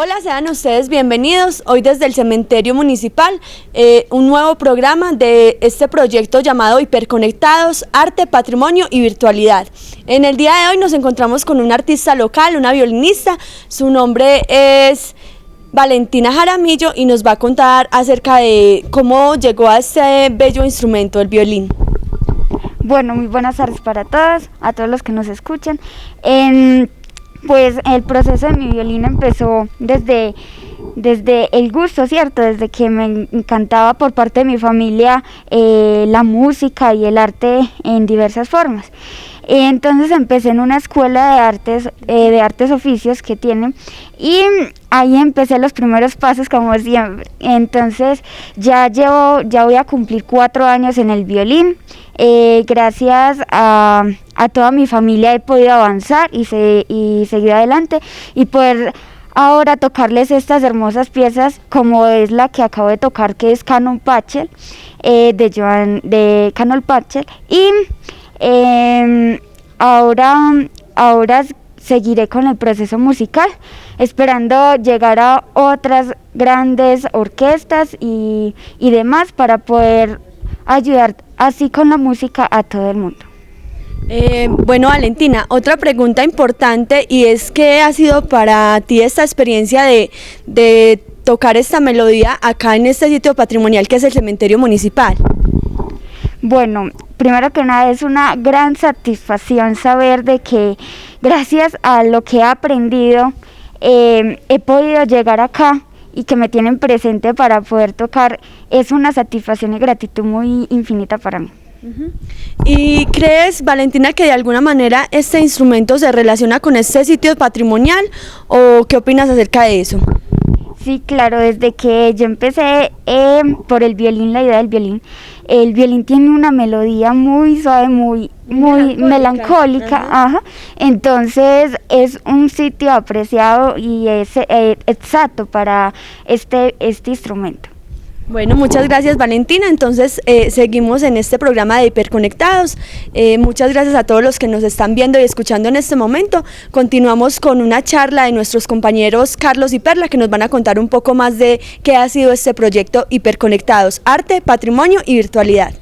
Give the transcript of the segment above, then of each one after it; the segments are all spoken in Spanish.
Hola, sean ustedes bienvenidos hoy desde el Cementerio Municipal, un nuevo programa de este proyecto llamado Hiperconectados, Arte, Patrimonio y Virtualidad. En el día de hoy nos encontramos con una artista local, una violinista, su nombre es Valentina Jaramillo y nos va a contar acerca de cómo llegó a este bello instrumento, el violín. Bueno, muy buenas tardes para todos, a todos los que nos escuchan. Pues el proceso de mi violín empezó desde el gusto, ¿cierto? Desde que me encantaba por parte de mi familia la música y el arte en diversas formas. Entonces empecé en una escuela de artes oficios que tienen, y ahí empecé los primeros pasos como siempre. Entonces ya voy a cumplir 4 años en el violín. Gracias a toda mi familia he podido avanzar y seguir adelante y poder ahora tocarles estas hermosas piezas, como es la que acabo de tocar, que es Canon Pachel, de Canon Pachel. Y ahora seguiré con el proceso musical, esperando llegar a otras grandes orquestas y demás para poder ayudar así con la música a todo el mundo. Bueno, Valentina, otra pregunta importante, y es ¿qué ha sido para ti esta experiencia de tocar esta melodía acá en este sitio patrimonial que es el Cementerio Municipal? Bueno, primero que nada es una gran satisfacción saber de que gracias a lo que he aprendido he podido llegar acá y que me tienen presente para poder tocar. Es una satisfacción y gratitud muy infinita para mí. ¿Y crees, Valentina, que de alguna manera este instrumento se relaciona con este sitio patrimonial, o qué opinas acerca de eso? Sí, claro, desde que yo empecé por el violín, la idea del violín, el violín tiene una melodía muy suave, muy melancólica. Ajá. Entonces es un sitio apreciado y es exacto para este instrumento. Bueno, muchas gracias, Valentina. Entonces seguimos en este programa de Hiperconectados. Muchas gracias a todos los que nos están viendo y escuchando en este momento. Continuamos con una charla de nuestros compañeros Carlos y Perla, que nos van a contar un poco más de qué ha sido este proyecto Hiperconectados, Arte, Patrimonio y Virtualidad.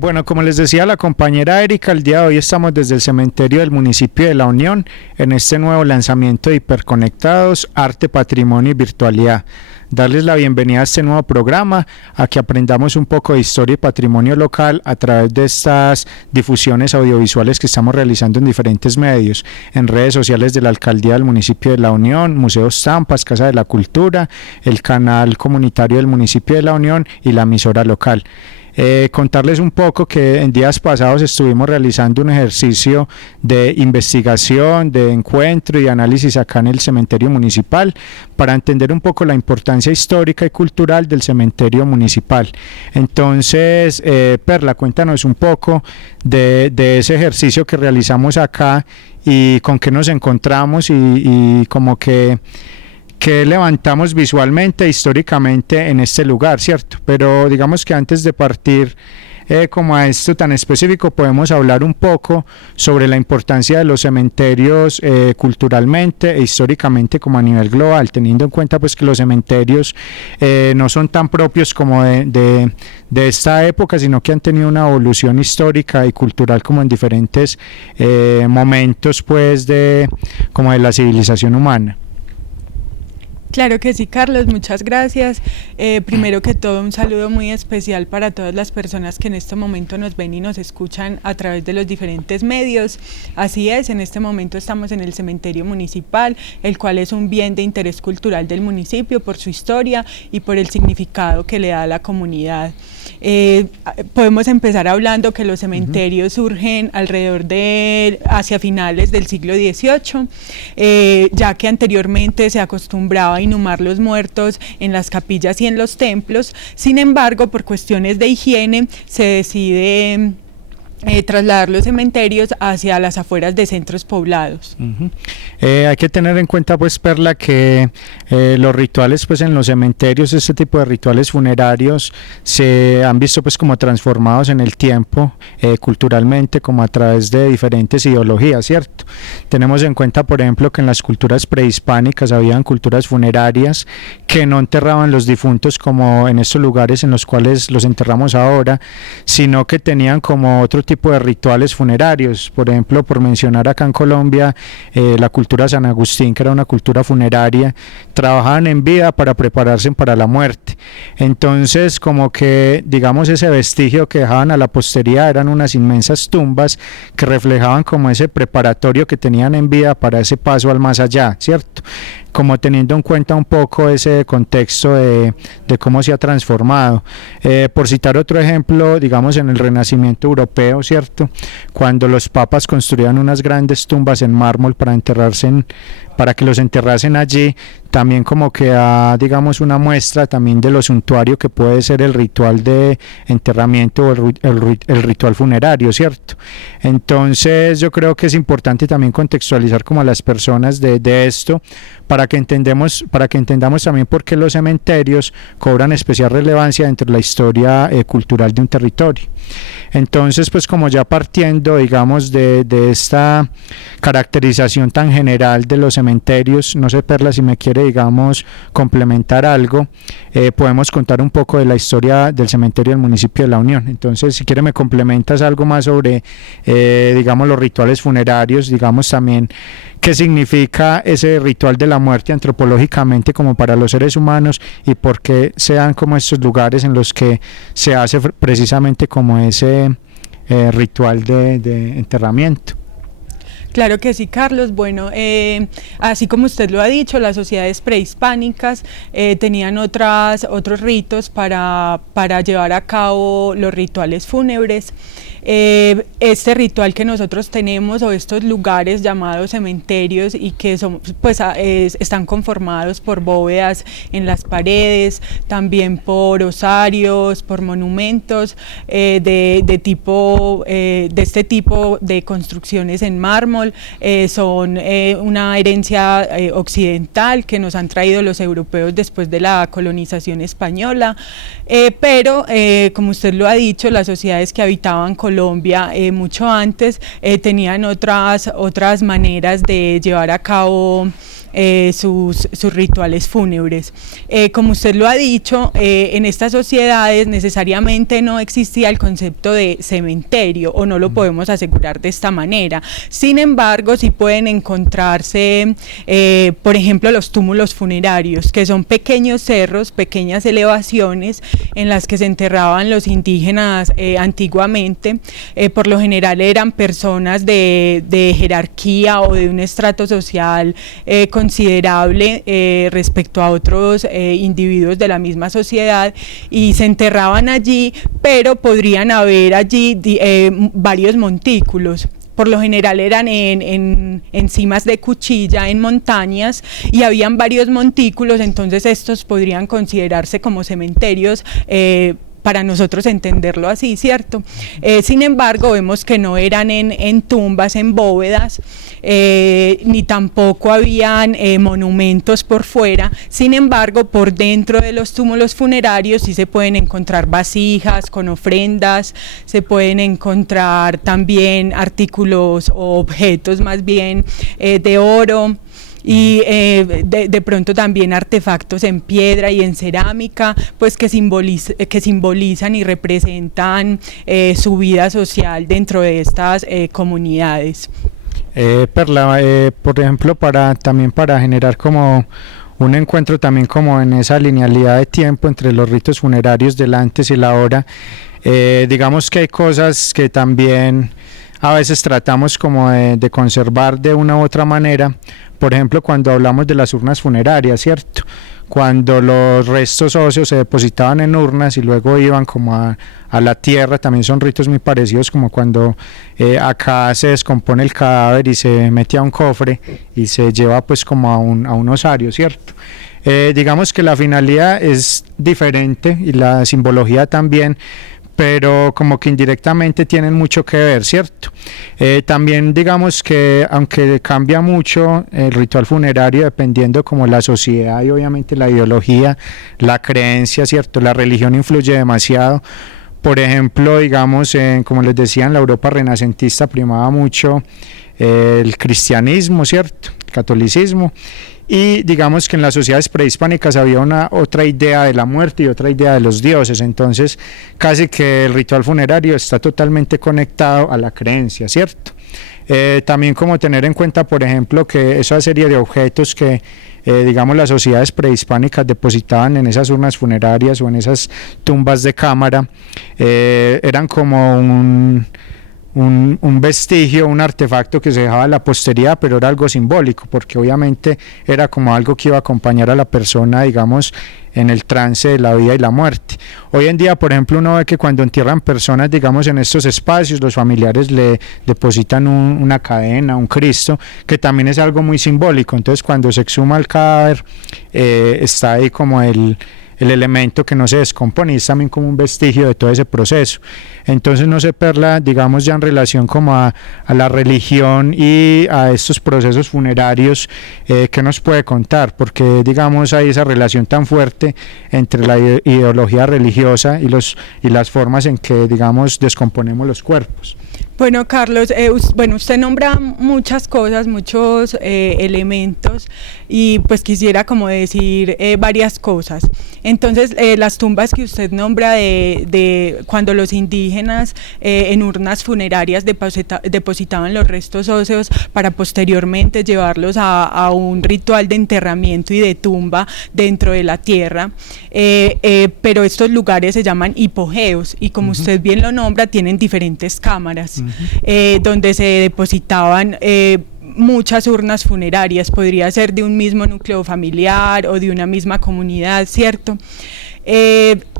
Bueno, como les decía la compañera Erika, el día de hoy estamos desde el cementerio del municipio de La Unión en este nuevo lanzamiento de Hiperconectados, Arte, Patrimonio y Virtualidad. Darles la bienvenida a este nuevo programa, a que aprendamos un poco de historia y patrimonio local a través de estas difusiones audiovisuales que estamos realizando en diferentes medios, en redes sociales de la Alcaldía del municipio de La Unión, Museo Stampas, Casa de la Cultura, el canal comunitario del municipio de La Unión y la emisora local. Contarles un poco que en días pasados estuvimos realizando un ejercicio de investigación, de encuentro y análisis acá en el cementerio municipal para entender un poco la importancia histórica y cultural del cementerio municipal. Entonces, Perla, cuéntanos un poco de ese ejercicio que realizamos acá y con qué nos encontramos y como que levantamos visualmente, históricamente en este lugar, ¿cierto? Pero digamos que antes de partir como a esto tan específico, podemos hablar un poco sobre la importancia de los cementerios culturalmente e históricamente como a nivel global, teniendo en cuenta pues que los cementerios no son tan propios como de esta época, sino que han tenido una evolución histórica y cultural como en diferentes momentos pues como de la civilización humana. Claro que sí, Carlos, muchas gracias. Primero que todo, un saludo muy especial para todas las personas que en este momento nos ven y nos escuchan a través de los diferentes medios. Así es, en este momento estamos en el Cementerio Municipal, el cual es un bien de interés cultural del municipio por su historia y por el significado que le da a la comunidad. Podemos empezar hablando que los cementerios surgen alrededor hacia finales del siglo XVIII, ya que anteriormente se acostumbraba a inhumar los muertos en las capillas y en los templos. Sin embargo, por cuestiones de higiene se decide trasladar los cementerios hacia las afueras de centros poblados. Hay que tener en cuenta, pues, Perla, que los rituales, pues, en los cementerios, este tipo de rituales funerarios se han visto, pues, como transformados en el tiempo, culturalmente, como a través de diferentes ideologías, ¿cierto? Tenemos en cuenta, por ejemplo, que en las culturas prehispánicas habían culturas funerarias que no enterraban los difuntos como en estos lugares en los cuales los enterramos ahora, sino que tenían como otro tipo de rituales funerarios. Por ejemplo, por mencionar acá en Colombia, la cultura San Agustín, que era una cultura funeraria, trabajaban en vida para prepararse para la muerte. Entonces, como que, digamos, ese vestigio que dejaban a la posteridad eran unas inmensas tumbas que reflejaban como ese preparatorio que tenían en vida para ese paso al más allá, ¿cierto? Como teniendo en cuenta un poco ese contexto de cómo se ha transformado. Por citar otro ejemplo, digamos en el Renacimiento europeo, ¿cierto? Cuando los papas construían unas grandes tumbas en mármol para que los enterrasen allí, también como que da, digamos, una muestra también de lo suntuario que puede ser el ritual de enterramiento o el ritual funerario, ¿cierto? Entonces yo creo que es importante también contextualizar como a las personas de esto, para que entendamos también por qué los cementerios cobran especial relevancia dentro de la historia cultural de un territorio. Entonces, pues como ya partiendo, digamos, de esta caracterización tan general de los cementerios, no sé, Perla, si me quiere, digamos, complementar algo, podemos contar un poco de la historia del cementerio del municipio de La Unión. Entonces, si quiere, me complementas algo más sobre, digamos, los rituales funerarios, digamos, también qué significa ese ritual de la muerte antropológicamente como para los seres humanos y por qué se dan como estos lugares en los que se hace precisamente como ese ritual de enterramiento. Claro que sí, Carlos. Bueno, así como usted lo ha dicho, las sociedades prehispánicas tenían otros ritos para llevar a cabo los rituales fúnebres. Este ritual que nosotros tenemos, o estos lugares llamados cementerios, y que son, pues, están conformados por bóvedas en las paredes, también por osarios, por monumentos de este tipo de construcciones en mármol. Son una herencia occidental que nos han traído los europeos después de la colonización española, pero como usted lo ha dicho, las sociedades que habitaban Colombia mucho antes tenían otras maneras de llevar a cabo sus rituales fúnebres. Como usted lo ha dicho, en estas sociedades necesariamente no existía el concepto de cementerio, o no lo podemos asegurar de esta manera. Sin embargo, sí pueden encontrarse, por ejemplo, los túmulos funerarios, que son pequeños cerros, pequeñas elevaciones en las que se enterraban los indígenas antiguamente. Por lo general eran personas de jerarquía o de un estrato social considerable respecto a otros individuos de la misma sociedad, y se enterraban allí, pero podrían haber allí varios montículos. Por lo general eran en cimas de cuchilla, en montañas, y habían varios montículos, entonces estos podrían considerarse como cementerios, para nosotros entenderlo así, ¿cierto? Sin embargo, vemos que no eran en tumbas, en bóvedas, ni tampoco habían monumentos por fuera. Sin embargo, por dentro de los túmulos funerarios sí se pueden encontrar vasijas con ofrendas, se pueden encontrar también artículos o objetos más bien de oro, y de pronto también artefactos en piedra y en cerámica, pues que simbolizan y representan su vida social dentro de estas comunidades. Perla, por ejemplo, para generar como un encuentro también como en esa linealidad de tiempo entre los ritos funerarios del antes y la ahora, digamos que hay cosas que también a veces tratamos como de conservar de una u otra manera. Por ejemplo, cuando hablamos de las urnas funerarias, ¿cierto? Cuando los restos óseos se depositaban en urnas y luego iban como a la tierra, también son ritos muy parecidos como cuando acá se descompone el cadáver y se mete a un cofre y se lleva pues como a un osario, ¿cierto? Digamos que la finalidad es diferente y la simbología también, pero como que indirectamente tienen mucho que ver, ¿cierto? También digamos que aunque cambia mucho el ritual funerario dependiendo como la sociedad y obviamente la ideología, la creencia, ¿cierto? La religión influye demasiado. Por ejemplo, digamos, como les decía, en la Europa renacentista primaba mucho el cristianismo, ¿cierto? El catolicismo. Y digamos que en las sociedades prehispánicas había otra idea de la muerte y otra idea de los dioses, entonces casi que el ritual funerario está totalmente conectado a la creencia, ¿cierto? También como tener en cuenta, por ejemplo, que esa serie de objetos que digamos las sociedades prehispánicas depositaban en esas urnas funerarias o en esas tumbas de cámara, eran como un vestigio, un artefacto que se dejaba a la posteridad, pero era algo simbólico, porque obviamente era como algo que iba a acompañar a la persona, digamos, en el trance de la vida y la muerte. Hoy en día, por ejemplo, uno ve que cuando entierran personas, digamos, en estos espacios, los familiares le depositan una cadena, un Cristo, que también es algo muy simbólico. Entonces, cuando se exhuma el cadáver, está ahí como el elemento que no se descompone, y es también como un vestigio de todo ese proceso. Entonces no se perla, digamos, ya en relación como a la religión y a estos procesos funerarios, ¿qué nos puede contar? Porque digamos hay esa relación tan fuerte entre la ideología religiosa y las formas en que, digamos, descomponemos los cuerpos. Bueno, Carlos, usted nombra muchas cosas, muchos elementos, y pues quisiera como decir varias cosas. Entonces, las tumbas que usted nombra de cuando los indígenas en urnas funerarias depositaban los restos óseos para posteriormente llevarlos a un ritual de enterramiento y de tumba dentro de la tierra, pero estos lugares se llaman hipogeos y como usted bien lo nombra, tienen diferentes cámaras donde se depositaban muchas urnas funerarias, podría ser de un mismo núcleo familiar o de una misma comunidad, ¿cierto?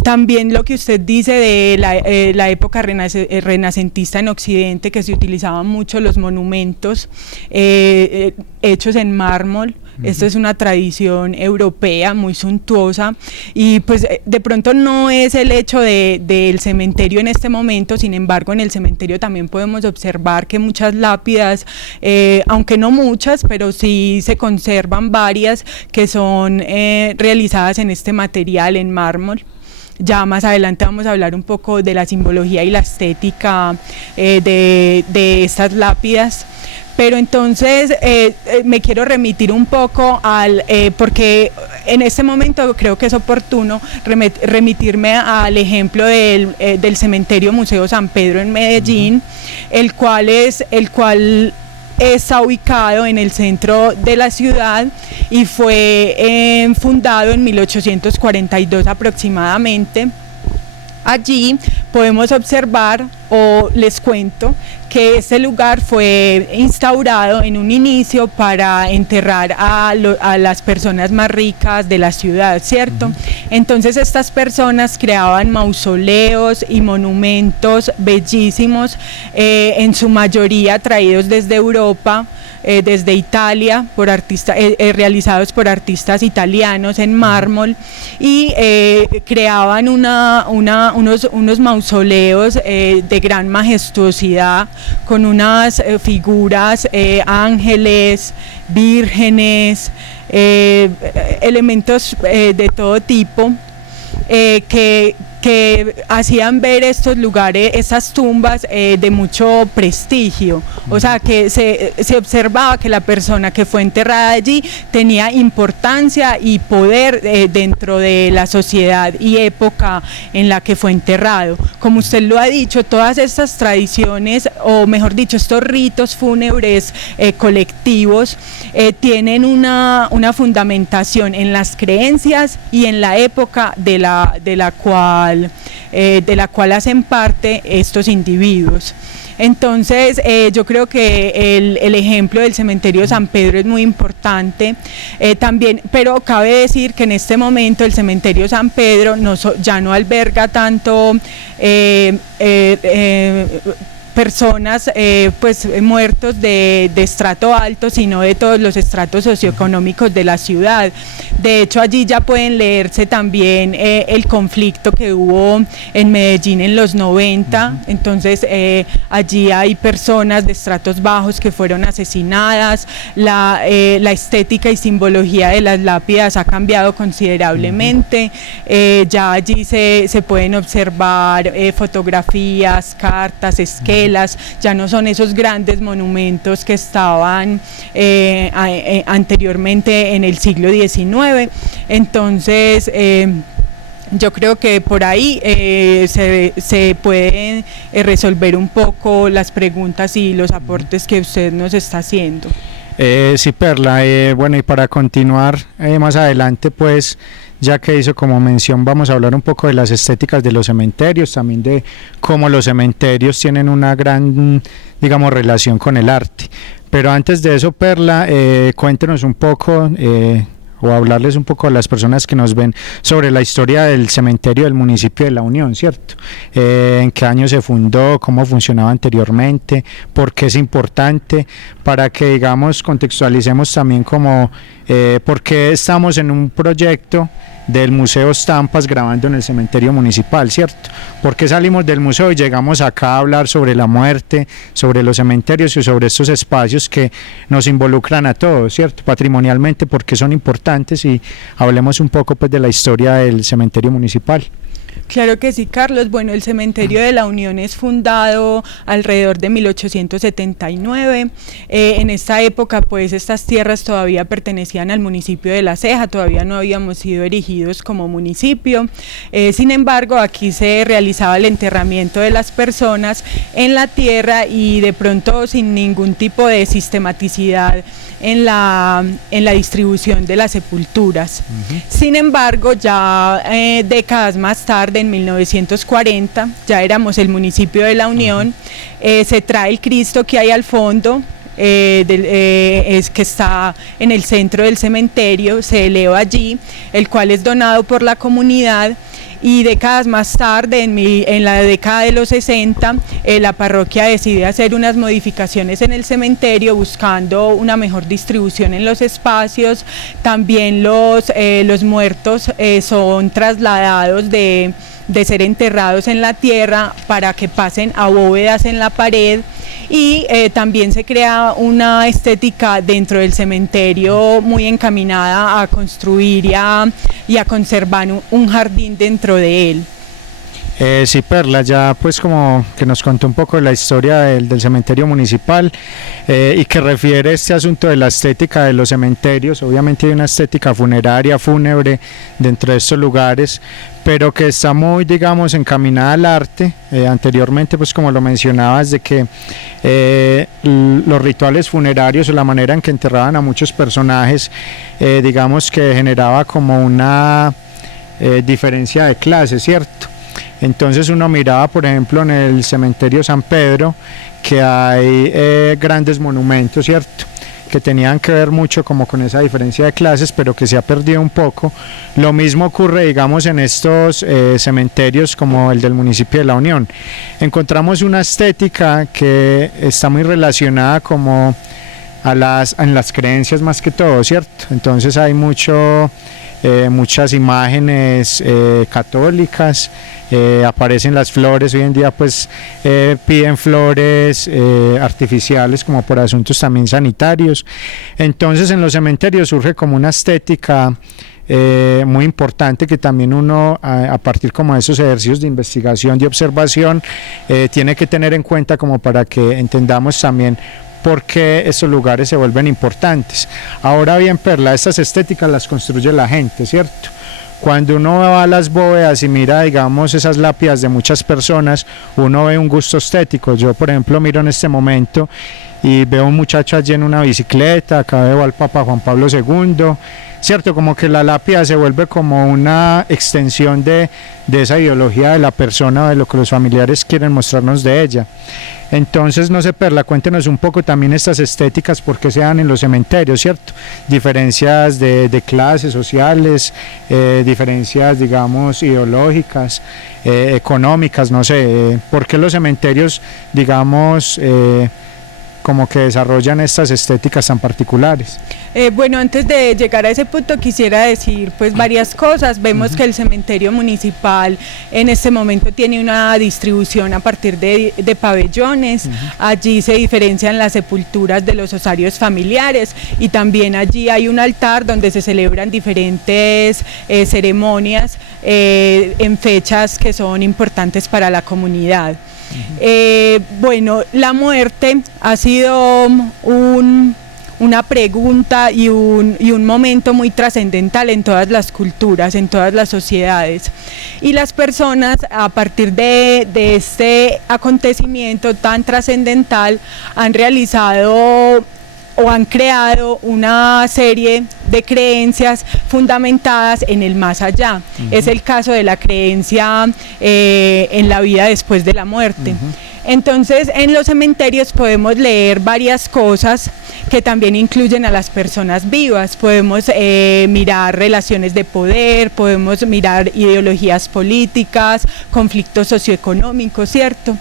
También lo que usted dice de la época renacentista en Occidente, que se utilizaban mucho los monumentos hechos en mármol. Esto es una tradición europea muy suntuosa y pues de pronto no es el hecho del cementerio en este momento, sin embargo en el cementerio también podemos observar que muchas lápidas, aunque no muchas, pero sí se conservan varias que son realizadas en este material, en mármol. Ya más adelante vamos a hablar un poco de la simbología y la estética de estas lápidas. Pero entonces me quiero remitir un poco porque en este momento creo que es oportuno remitirme al ejemplo del cementerio Museo San Pedro en Medellín, el cual está ubicado en el centro de la ciudad y fue fundado en 1842 aproximadamente. Allí podemos observar, o les cuento, que este lugar fue instaurado en un inicio para enterrar a las personas más ricas de la ciudad, ¿cierto? Entonces estas personas creaban mausoleos y monumentos bellísimos, en su mayoría traídos desde Europa, desde Italia, realizados por artistas italianos en mármol, y creaban unos mausoleos de gran majestuosidad con unas figuras, ángeles, vírgenes, elementos de todo tipo, que hacían ver estos lugares, estas tumbas de mucho prestigio, o sea que se observaba que la persona que fue enterrada allí tenía importancia y poder dentro de la sociedad y época en la que fue enterrado. Como usted lo ha dicho, todas estas tradiciones, o mejor dicho, estos ritos fúnebres colectivos tienen una fundamentación en las creencias y en la época de la cual hacen parte estos individuos. Entonces yo creo que el ejemplo del cementerio San Pedro es muy importante también, pero cabe decir que en este momento el cementerio San Pedro ya no alberga tanto personas pues muertos de estrato alto, sino de todos los estratos socioeconómicos de la ciudad. De hecho, allí ya pueden leerse también el conflicto que hubo en Medellín en los 90, entonces allí hay personas de estratos bajos que fueron asesinadas, la estética y simbología de las lápidas ha cambiado considerablemente, ya allí se pueden observar fotografías, cartas, esquelas, ya no son esos grandes monumentos que estaban anteriormente en el siglo XIX, entonces yo creo que por ahí se pueden resolver un poco las preguntas y los aportes que usted nos está haciendo. Sí, Perla, bueno, y para continuar más adelante, pues ya que hizo como mención, vamos a hablar un poco de las estéticas de los cementerios, también de cómo los cementerios tienen una gran, digamos, relación con el arte. Pero antes de eso, Perla, cuéntenos un poco, o hablarles un poco a las personas que nos ven sobre la historia del cementerio del municipio de La Unión, ¿cierto? En qué año se fundó, cómo funcionaba anteriormente, por qué es importante, para que, digamos, contextualicemos también como por qué estamos en un proyecto del Museo Stampas grabando en el cementerio municipal, ¿cierto? ¿Por qué salimos del museo y llegamos acá a hablar sobre la muerte, sobre los cementerios y sobre estos espacios que nos involucran a todos, ¿cierto? Patrimonialmente, porque son importantes, y hablemos un poco pues de la historia del cementerio municipal. Claro que sí, Carlos. Bueno, el cementerio de La Unión es fundado alrededor de 1879. En esta época, pues, estas tierras todavía pertenecían al municipio de La Ceja, todavía no habíamos sido erigidos como municipio. Sin embargo, aquí se realizaba el enterramiento de las personas en la tierra y de pronto sin ningún tipo de sistematicidad en la distribución de las sepulturas. Sin embargo, ya décadas más tarde, en 1940, ya éramos el municipio de La Unión, se trae el Cristo que hay al fondo, es que está en el centro del cementerio, se eleva allí, el cual es donado por la comunidad. Y décadas más tarde, en la década de los 60, la parroquia decide hacer unas modificaciones en el cementerio buscando una mejor distribución en los espacios. También los muertos son trasladados de ser enterrados en la tierra para que pasen a bóvedas en la pared. Y también se crea una estética dentro del cementerio muy encaminada a construir y a conservar un jardín dentro de él. Sí, Perla, ya pues como que nos contó un poco de la historia del cementerio municipal y que refiere este asunto de la estética de los cementerios. Obviamente hay una estética funeraria, fúnebre dentro de estos lugares, pero que está muy, digamos, encaminada al arte. Anteriormente, pues como lo mencionabas, de que los rituales funerarios o la manera en que enterraban a muchos personajes, digamos que generaba como una diferencia de clase, ¿cierto? Entonces uno miraba, por ejemplo, en el cementerio San Pedro, que hay grandes monumentos, ¿cierto?, que tenían que ver mucho como con esa diferencia de clases, pero que se ha perdido un poco. Lo mismo ocurre, digamos, en estos cementerios como el del municipio de La Unión. Encontramos una estética que está muy relacionada como en las creencias más que todo, ¿cierto? Entonces hay muchas imágenes católicas, aparecen las flores. Hoy en día pues piden flores artificiales como por asuntos también sanitarios. Entonces en los cementerios surge como una estética muy importante que también uno a partir como de esos ejercicios de investigación y observación tiene que tener en cuenta como para que entendamos también por qué estos lugares se vuelven importantes. Ahora bien, Perla, estas estéticas las construye la gente, ¿cierto? Cuando uno va a las bóvedas y mira, digamos, esas lápidas de muchas personas, uno ve un gusto estético. Yo, por ejemplo, miro en este momento y veo un muchacho allí en una bicicleta, acá veo al Papa Juan Pablo II, ¿cierto? Como que la lápida se vuelve como una extensión de esa ideología de la persona, de lo que los familiares quieren mostrarnos de ella. Entonces, no sé, Perla, cuéntenos un poco también estas estéticas, por qué se dan en los cementerios, ¿cierto? Diferencias de clases sociales, diferencias, digamos, ideológicas, económicas, no sé, por qué los cementerios, digamos, como que desarrollan estas estéticas tan particulares. Bueno, antes de llegar a ese punto quisiera decir pues varias cosas. Vemos que el cementerio municipal en este momento tiene una distribución a partir de pabellones. Allí se diferencian las sepulturas de los osarios familiares y también allí hay un altar donde se celebran diferentes ceremonias en fechas que son importantes para la comunidad. Bueno, la muerte ha sido una pregunta y un momento muy trascendental en todas las culturas, en todas las sociedades. Y las personas, a partir de este acontecimiento tan trascendental, han realizado o han creado una serie de creencias fundamentadas en el más allá. Es el caso de la creencia en la vida después de la muerte. Entonces, en los cementerios podemos leer varias cosas que también incluyen a las personas vivas. Podemos mirar relaciones de poder, podemos mirar ideologías políticas, conflictos socioeconómicos, ¿cierto?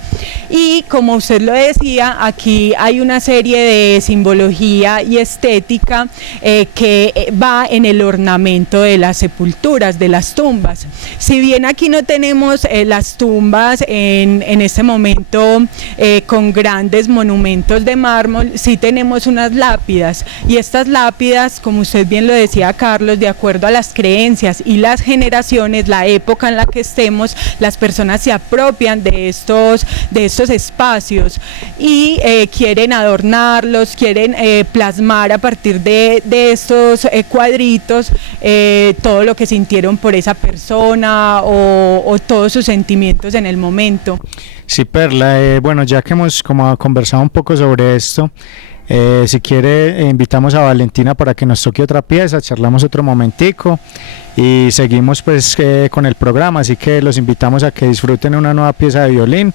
Y como usted lo decía, aquí hay una serie de simbología y estética que va en el ornamento de las sepulturas, de las tumbas. Si bien aquí no tenemos las tumbas en este momento con grandes monumentos de mármol, sí tenemos unas lápidas, y estas lápidas, como usted bien lo decía, Carlos, de acuerdo a las creencias y las generaciones, la época en la que estemos, las personas se apropian de estos espacios y quieren adornarlos, quieren plasmar a partir de estos cuadritos todo lo que sintieron por esa persona o todos sus sentimientos en el momento. Sí, Perla, bueno, ya que hemos como conversado un poco sobre esto, si quiere invitamos a Valentina para que nos toque otra pieza, charlamos otro momentico y seguimos pues con el programa, así que los invitamos a que disfruten una nueva pieza de violín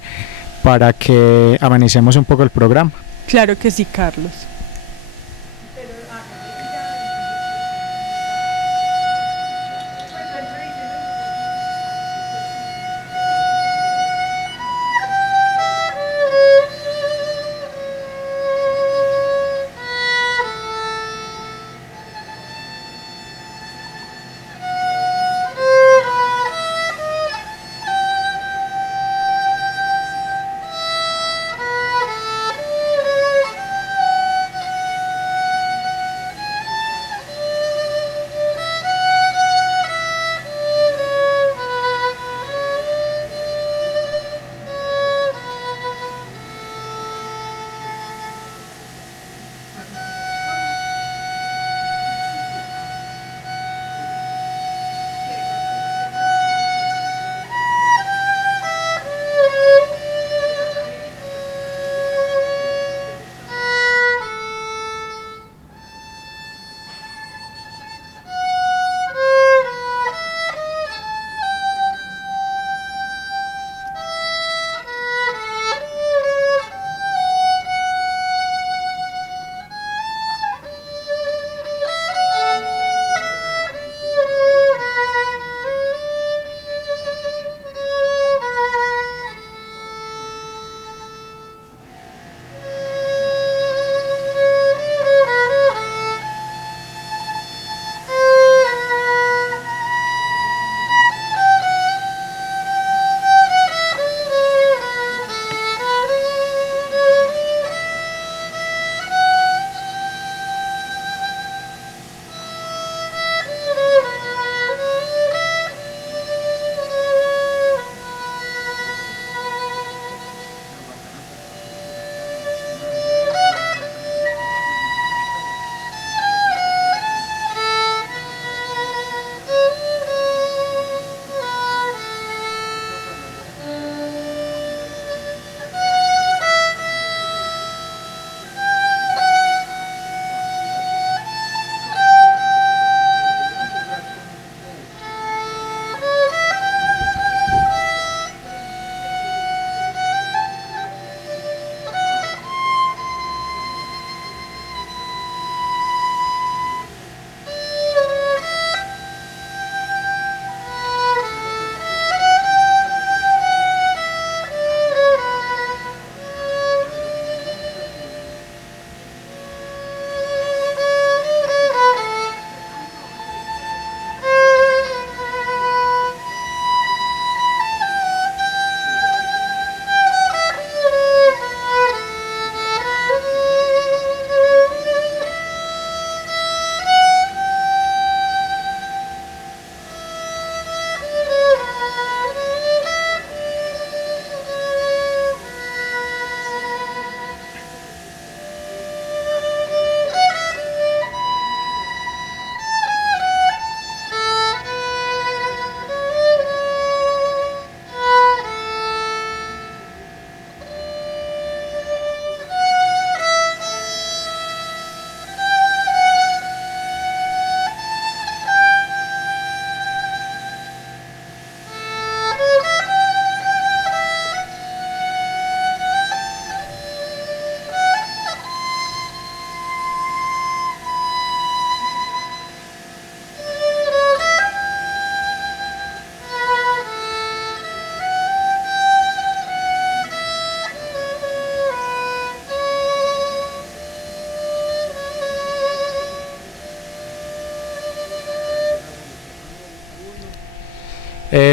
para que amenicemos un poco el programa. Claro que sí, Carlos.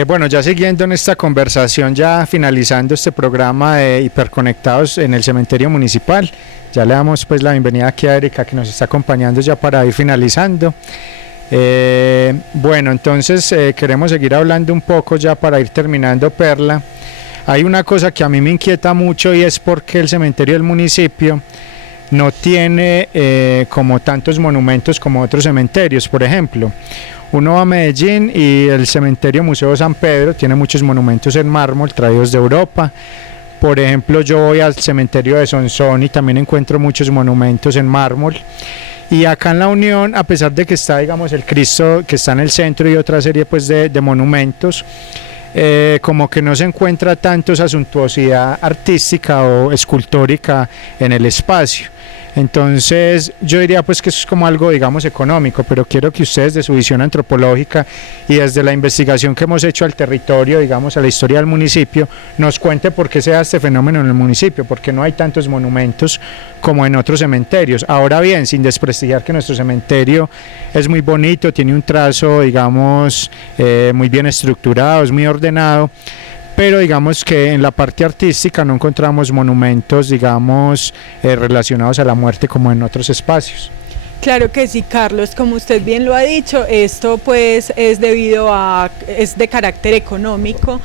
Bueno, ya siguiendo en esta conversación, ya finalizando este programa de Hiperconectados en el Cementerio Municipal, ya le damos pues la bienvenida aquí a Erika, que nos está acompañando ya para ir finalizando. Bueno, entonces queremos seguir hablando un poco ya para ir terminando, Perla. Hay una cosa que a mí me inquieta mucho, y es porque el cementerio del municipio no tiene como tantos monumentos como otros cementerios. Por ejemplo, uno va a Medellín y el cementerio Museo San Pedro tiene muchos monumentos en mármol traídos de Europa. Por ejemplo, yo voy al cementerio de Sonsón y también encuentro muchos monumentos en mármol. Y acá en La Unión, a pesar de que está, digamos, el Cristo que está en el centro y otra serie pues de monumentos, como que no se encuentra tanto esa suntuosidad artística o escultórica en el espacio. Entonces yo diría pues que eso es como algo, digamos, económico, pero quiero que ustedes, de su visión antropológica y desde la investigación que hemos hecho al territorio, digamos, a la historia del municipio, nos cuente por qué se da este fenómeno en el municipio, porque no hay tantos monumentos como en otros cementerios. Ahora bien, sin desprestigiar que nuestro cementerio es muy bonito, tiene un trazo, digamos, muy bien estructurado, es muy ordenado, pero digamos que en la parte artística no encontramos monumentos, digamos, relacionados a la muerte como en otros espacios. Claro que sí, Carlos, como usted bien lo ha dicho, esto pues es de carácter económico.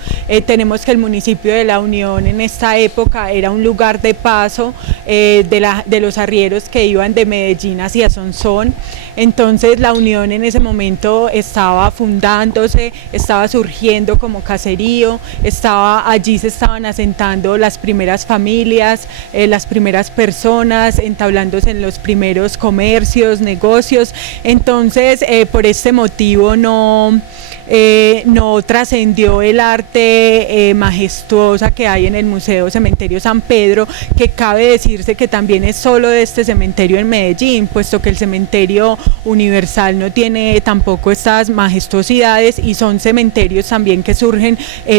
Tenemos que el municipio de La Unión en esta época era un lugar de paso de los arrieros que iban de Medellín hacia Sonsón. Entonces La Unión en ese momento estaba fundándose, estaba surgiendo como caserío, allí se estaban asentando las primeras familias, las primeras personas, entablándose en los primeros comercios, negocios. Entonces por este motivo no trascendió el arte majestuosa que hay en el Museo Cementerio San Pedro, que cabe decirse que también es solo de este cementerio en Medellín, puesto que el cementerio universal no tiene tampoco estas majestuosidades, y son cementerios también que surgen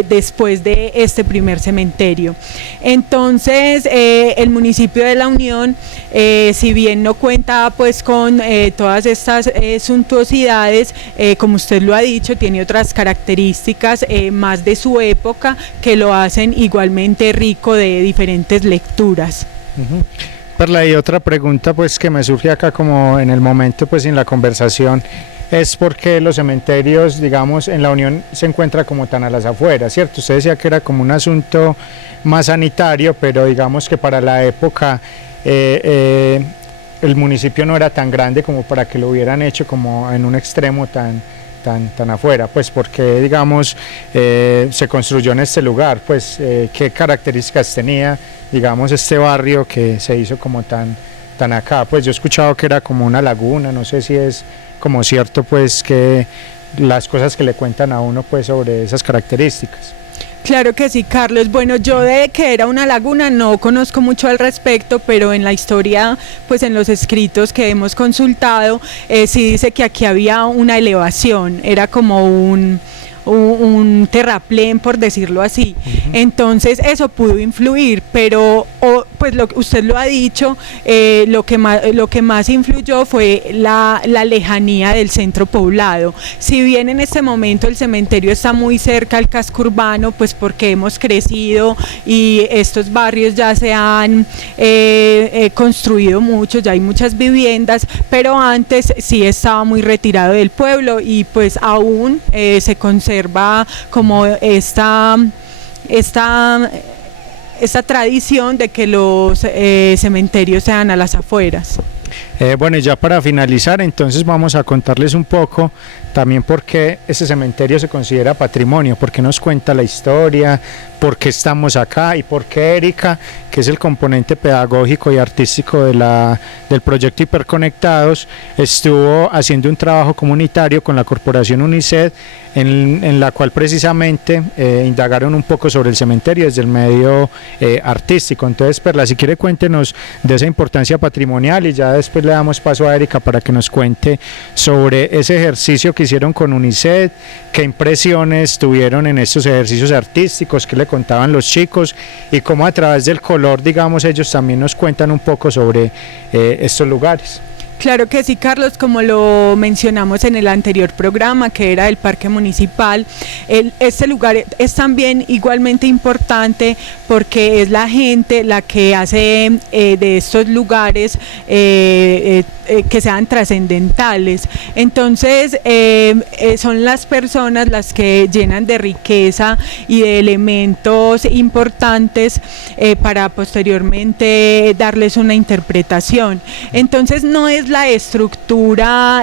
después de este primer cementerio. Entonces el municipio de La Unión, si bien no cuenta pues con todas estas suntuosidades, como usted lo ha dicho, tiene otras características más de su época que lo hacen igualmente rico de diferentes lecturas. Perla, y otra pregunta pues que me surge acá como en el momento pues en la conversación, es por qué los cementerios, digamos, en La Unión se encuentra como tan a las afueras, ¿cierto? Usted decía que era como un asunto más sanitario, pero digamos que para la época el municipio no era tan grande como para que lo hubieran hecho como en un extremo tan afuera, pues porque digamos se construyó en este lugar, pues qué características tenía, digamos, este barrio que se hizo como tan acá. Pues yo he escuchado que era como una laguna, no sé si es como cierto pues que las cosas que le cuentan a uno pues sobre esas características. Claro que sí, Carlos. Bueno, yo de que era una laguna no conozco mucho al respecto, pero en la historia, pues en los escritos que hemos consultado, sí dice que aquí había una elevación, era como un terraplén, por decirlo así. Entonces eso pudo influir, pero pues usted lo ha dicho, lo que más influyó fue la lejanía del centro poblado. Si bien en este momento el cementerio está muy cerca al casco urbano, pues porque hemos crecido y estos barrios ya se han construido mucho, ya hay muchas viviendas, pero antes sí estaba muy retirado del pueblo, y pues aún se conserva como esta tradición de que los cementerios sean a las afueras. Bueno, y ya para finalizar, entonces vamos a contarles un poco también por qué ese cementerio se considera patrimonio, por qué nos cuenta la historia, por qué estamos acá y por qué Erika, que es el componente pedagógico y artístico del proyecto Hiperconectados, estuvo haciendo un trabajo comunitario con la corporación UNICED, en la cual precisamente indagaron un poco sobre el cementerio desde el medio artístico. Entonces, Perla, si quiere, cuéntenos de esa importancia patrimonial, y ya después le damos paso a Erika para que nos cuente sobre ese ejercicio que hicieron con UNICED, qué impresiones tuvieron en estos ejercicios artísticos, qué le contaban los chicos, y cómo a través del color, digamos, ellos también nos cuentan un poco sobre estos lugares. Claro que sí, Carlos, como lo mencionamos en el anterior programa, que era el Parque Municipal, este lugar es también igualmente importante porque es la gente la que hace de estos lugares que sean trascendentales. Entonces, son las personas las que llenan de riqueza y de elementos importantes para posteriormente darles una interpretación. Entonces, no es la estructura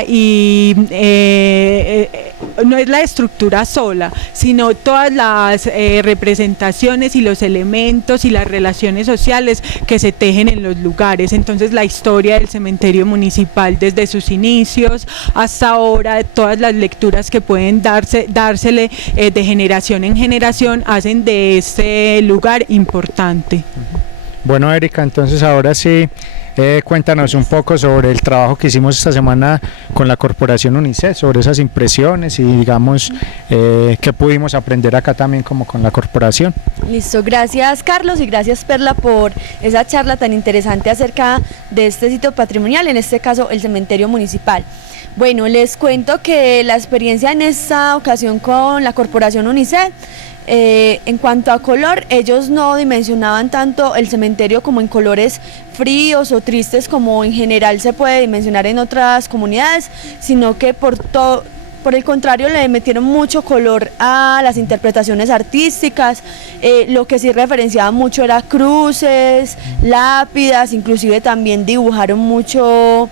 no es la estructura sola, sino todas las representaciones y los elementos y las relaciones sociales que se tejen en los lugares. Entonces, la historia del cementerio municipal desde sus inicios hasta ahora, todas las lecturas que pueden dársele de generación en generación hacen de este lugar importante. Bueno, Erika, entonces ahora sí, cuéntanos un poco sobre el trabajo que hicimos esta semana con la Corporación UNICEF, sobre esas impresiones y digamos qué pudimos aprender acá también como con la corporación. Listo, gracias Carlos y gracias Perla por esa charla tan interesante acerca de este sitio patrimonial, en este caso el cementerio municipal. Bueno, les cuento que la experiencia en esta ocasión con la Corporación UNICEF, en cuanto a color, ellos no dimensionaban tanto el cementerio como en colores fríos o tristes como en general se puede dimensionar en otras comunidades, sino que por el contrario le metieron mucho color a las interpretaciones artísticas. Lo que sí referenciaba mucho era cruces, lápidas, inclusive también dibujaron mucho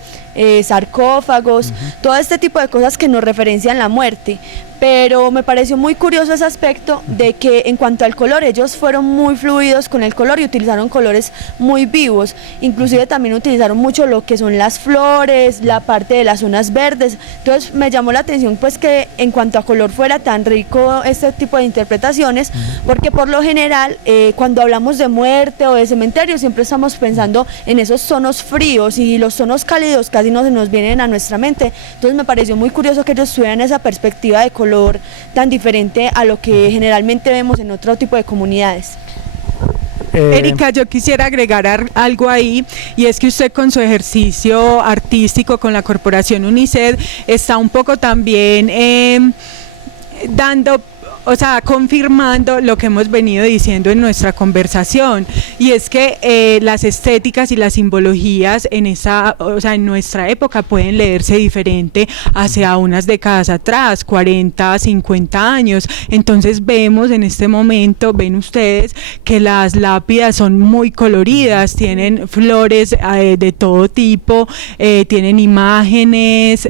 sarcófagos, todo este tipo de cosas que nos referencian la muerte. Pero me pareció muy curioso ese aspecto de que en cuanto al color, ellos fueron muy fluidos con el color y utilizaron colores muy vivos, inclusive también utilizaron mucho lo que son las flores, la parte de las zonas verdes. Entonces me llamó la atención pues que en cuanto a color fuera tan rico este tipo de interpretaciones, porque por lo general cuando hablamos de muerte o de cementerio siempre estamos pensando en esos tonos fríos y los tonos cálidos casi no se nos vienen a nuestra mente. Entonces me pareció muy curioso que ellos tuvieran esa perspectiva de color tan diferente a lo que generalmente vemos en otro tipo de comunidades. Erika, yo quisiera agregar algo ahí, y es que usted con su ejercicio artístico con la Corporación UNICEF está un poco también confirmando lo que hemos venido diciendo en nuestra conversación, y es que las estéticas y las simbologías en nuestra época pueden leerse diferente hacia unas décadas atrás, 40, 50 años. Entonces vemos en este momento, ven ustedes que las lápidas son muy coloridas, tienen flores de todo tipo, tienen imágenes,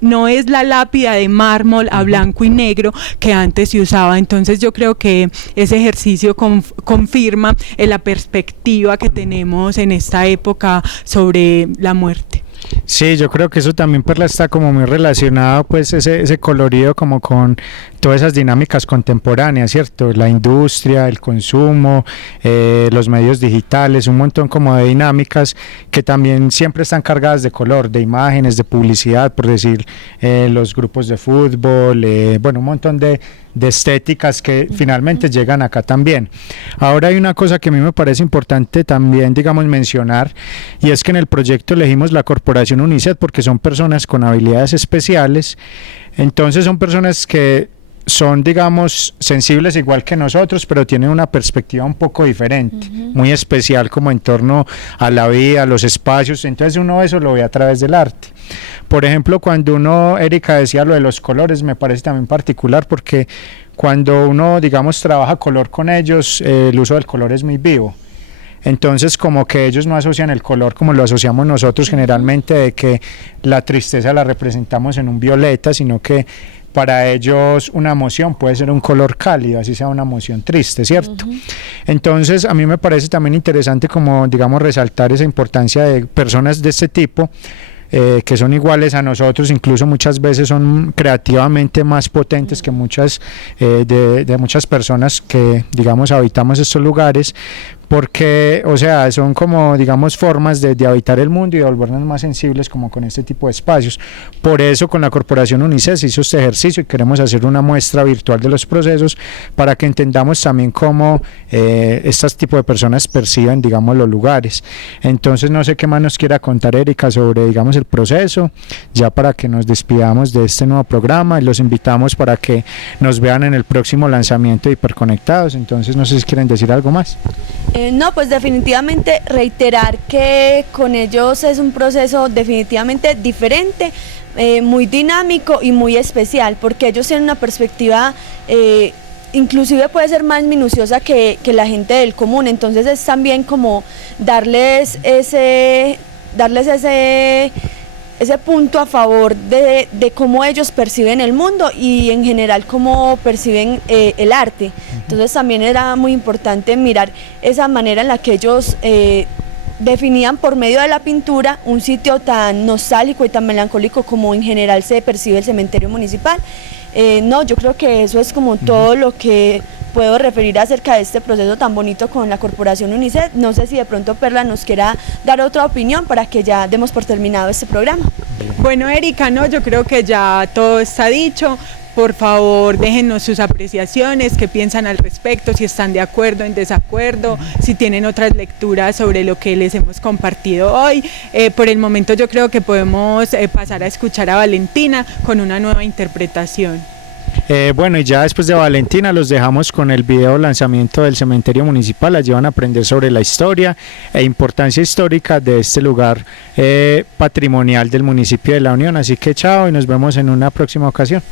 no es la lápida de mármol a blanco y negro que antes se usaba. Entonces yo creo que ese ejercicio confirma la perspectiva que tenemos en esta época sobre la muerte. Sí, yo creo que eso también Perla está como muy relacionado, pues ese colorido como con todas esas dinámicas contemporáneas, ¿cierto? La industria, el consumo, los medios digitales, un montón como de dinámicas que también siempre están cargadas de color, de imágenes, de publicidad, por decir, los grupos de fútbol, un montón de estéticas que finalmente llegan acá también. Ahora hay una cosa que a mí me parece importante también, digamos, mencionar, y es que en el proyecto elegimos la Corporación UNICEF porque son personas con habilidades especiales. Entonces son personas que son, digamos, sensibles igual que nosotros, pero tienen una perspectiva un poco diferente, muy especial como en torno a la vida, a los espacios. Entonces uno eso lo ve a través del arte. Por ejemplo, cuando Erika decía lo de los colores, me parece también particular porque cuando uno, digamos, trabaja color con ellos, el uso del color es muy vivo. Entonces como que ellos no asocian el color como lo asociamos nosotros generalmente, de que la tristeza la representamos en un violeta, sino que para ellos una emoción puede ser un color cálido, así sea una emoción triste, ¿cierto? Entonces a mí me parece también interesante como, digamos, resaltar esa importancia de personas de este tipo, que son iguales a nosotros, incluso muchas veces son creativamente más potentes que muchas de muchas personas que, digamos, habitamos estos lugares, porque, o sea, son como, digamos, formas de habitar el mundo y de volvernos más sensibles como con este tipo de espacios. Por eso con la Corporación UNICEF se hizo este ejercicio y queremos hacer una muestra virtual de los procesos para que entendamos también cómo este tipo de personas perciben, digamos, los lugares. Entonces, no sé qué más nos quiera contar Erika sobre, digamos, el proceso, ya para que nos despidamos de este nuevo programa y los invitamos para que nos vean en el próximo lanzamiento de Hiperconectados. Entonces, no sé si quieren decir algo más. No, pues definitivamente reiterar que con ellos es un proceso definitivamente diferente, muy dinámico y muy especial, porque ellos tienen una perspectiva inclusive puede ser más minuciosa que la gente del común, entonces es también como darles ese punto a favor de cómo ellos perciben el mundo y en general cómo perciben el arte. Entonces también era muy importante mirar esa manera en la que ellos definían por medio de la pintura un sitio tan nostálgico y tan melancólico como en general se percibe el cementerio municipal. No, yo creo que eso es como todo lo que puedo referir acerca de este proceso tan bonito con la Corporación UNICEF. No sé si de pronto Perla nos quiera dar otra opinión para que ya demos por terminado este programa. Bueno, Erika, no, yo creo que ya todo está dicho. Por favor, déjennos sus apreciaciones, qué piensan al respecto, si están de acuerdo, en desacuerdo, si tienen otras lecturas sobre lo que les hemos compartido hoy. Por el momento yo creo que podemos pasar a escuchar a Valentina con una nueva interpretación. Bueno, y ya después de Valentina los dejamos con el video lanzamiento del cementerio municipal. Allí van a aprender sobre la historia e importancia histórica de este lugar patrimonial del municipio de La Unión. Así que chao y nos vemos en una próxima ocasión.